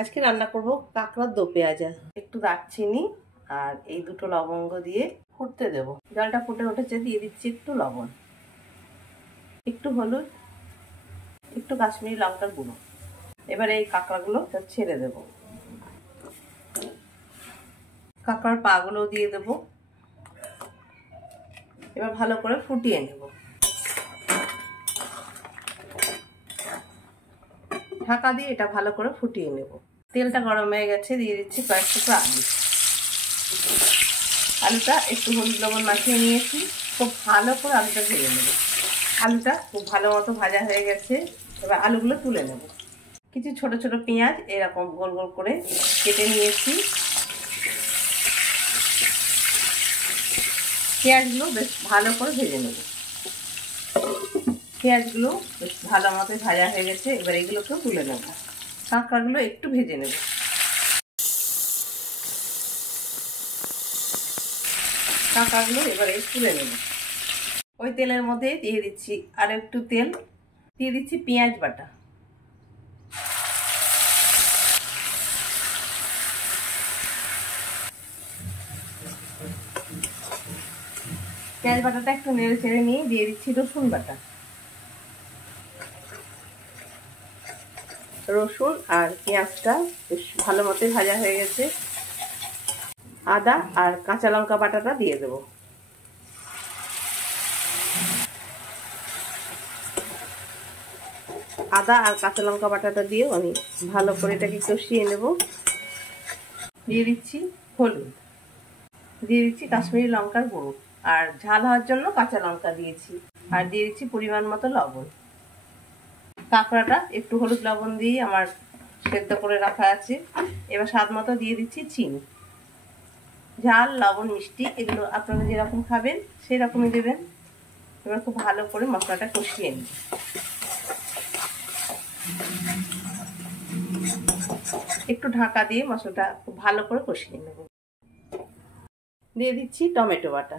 আজকে রান্না করব কাঁকড়ার দো পেঁয়াজা। একটু দারচিনি আর এই দুটো লবঙ্গ দিয়ে ফুটতে দেব। জলটা ফুটে উঠেছে, দিয়ে দিচ্ছি একটু লবণ, একটু হলুদ, একটু কাশ্মীরি লঙ্কার গুঁড়ো। এবার এই কাঁকড়াগুলো ছেড়ে দেব। কাঁকড়ার পাগুলো দিয়ে দেব। এবার ভালো করে ফুটিয়ে নেব। ঢাকা দিয়ে এটা ভালো করে ফুটিয়ে নেব। তেলটা গরম হয়ে গেছে, দিয়ে দিচ্ছি কয়েক টুকরো আলু। আলুটা একটু হলুদ লবণ মাখিয়ে নিয়েছি, খুব ভালো করে আলুটা ভেজে নেব। আলুটা খুব ভালো মতো ভাজা হয়ে গেছে, এবার আলুগুলো তুলে নেব। কিছু ছোট ছোট পেঁয়াজ এরকম গোল গোল করে কেটে নিয়েছি। পেঁয়াজগুলো বেশ ভালো করে ভেজে নেব। পেঁয়াজগুলো বেশ ভালো মতো ভাজা হয়ে গেছে, এবার এগুলোকেও তুলে নেব। কাঁকড়াগুলো একটু ভেজে নেব। কাঁকড়াগুলো এবারে তুলে নেব। ওই তেলের মধ্যে দিয়ে দিচ্ছি আর একটু তেল, দিয়ে দিচ্ছি পেঁয়াজ বাটা। পেঁয়াজ বাটাটা একটু নেড়ে চেড়ে নিয়ে দিয়ে দিচ্ছি রসুন বাটা। রসুন আর পেঁয়াজটা বেশ ভালো মতো ভাজা হয়ে গেছে। আদা আর কাঁচা লঙ্কা বাটাটা দিয়ে দেব। আদা আর কাঁচা লঙ্কা বাটাটা দিয়েও আমি ভালো করে এটাকে কষিয়ে নেব। দিয়ে দিচ্ছি হলুদ, দিয়ে দিচ্ছি কাশ্মীরি লঙ্কার গুঁড়ো, আর ঝাল হওয়ার জন্য কাঁচা লঙ্কা দিয়েছি, আর দিয়ে দিচ্ছি পরিমাণ মতো লবণ। কাঁকড়াটা একটু হলুদ লবণ দিয়ে আমার সেদ্ধ করে রাখা আছে। এবার স্বাদ মতো দিয়ে দিচ্ছি চিনি। ঝাল, লবণ, মিষ্টি এগুলো আপনারা যেরকম খাবেন সেই রকমই দেবেন। এবার খুব ভালো করে মশলাটা কষিয়ে নিন। একটু ঢাকা দিয়ে মশলাটা খুব ভালো করে কষিয়ে নেব। দিয়ে দিচ্ছি টমেটো বাটা।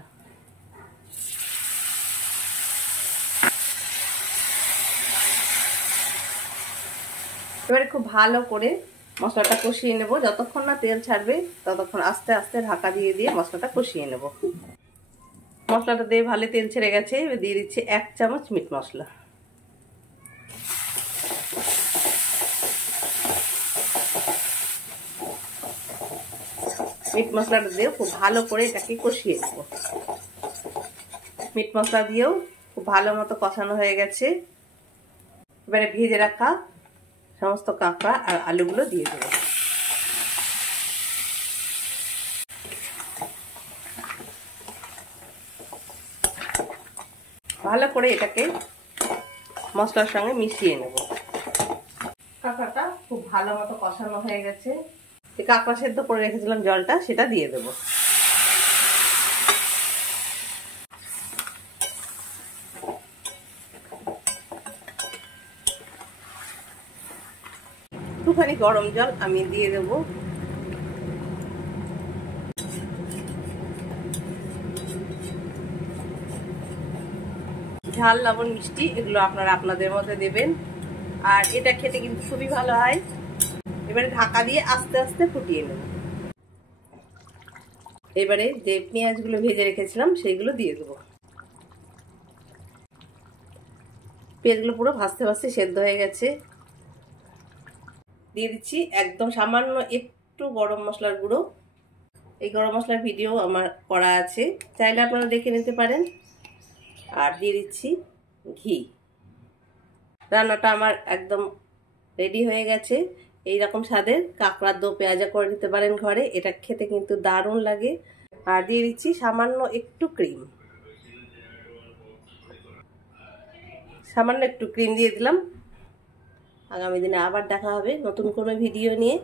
এবারে খুব ভালো করে মশলাটা কষিয়ে নেব। যতক্ষণ না তেল ছাড়বে ততক্ষণ আস্তে আস্তে ঢাকা দিয়ে দিয়ে মশলাটা কষিয়ে নেব। মশলাটা দিয়ে ভালো তেল ছেড়ে গেছে, এবার দিয়ে দিচ্ছি 1 চামচ মিট মশলা। মিট মশলাটা দিয়ে খুব ভালো করে এটাকে কষিয়ে নেব। মিট মশলা দিয়েও খুব ভালো মতো কষানো হয়ে গেছে। এবারে ভেজে রাখা সমস্ত কাঁকড়া আর আলুগুলো দিয়ে দেব। ভালো করে এটাকে মশলার সঙ্গে মিশিয়ে নেব। কাঁকড়াটা খুব ভালো মতো কষানো হয়ে গেছে। এই কাঁকড়া সেদ্ধ করে রেখেছিলাম জলটা, সেটা দিয়ে দেব। একটুখানি গরম জল আমি দিয়ে দেব। ঝাল, লবণ, মিষ্টি এগুলো আপনারা আপনাদের মধ্যে দেবেন, আর এটা খেতে কিন্তু খুবই ভালো হয়। এবারে ঢাকা দিয়ে আস্তে আস্তে ফুটিয়ে নেব। এবারে যে পেঁয়াজগুলো ভেজে রেখেছিলাম সেইগুলো দিয়ে দেবো। পেঁয়াজগুলো পুরো ভাজতে ভাজতে সেদ্ধ হয়ে গেছে। দিয়ে দিচ্ছি একদম সামান্য একটু গরম মশলার গুঁড়ো। এই গরম মশলার ভিডিও আমার করা আছে, চাইলে আপনারা দেখে নিতে পারেন। আর দিয়ে দিচ্ছি ঘি। রান্নাটা আমার একদম রেডি হয়ে গেছে। এইরকম স্বাদের কাঁকড়ার দো পেঁয়াজা করে নিতে পারেন ঘরে, এটা খেতে কিন্তু দারুণ লাগে। আর দিয়ে দিচ্ছি সামান্য একটু ক্রিম। সামান্য একটু ক্রিম দিয়ে দিলাম। আগামী দিনে আবার দেখা হবে নতুন কোনো ভিডিও নিয়ে।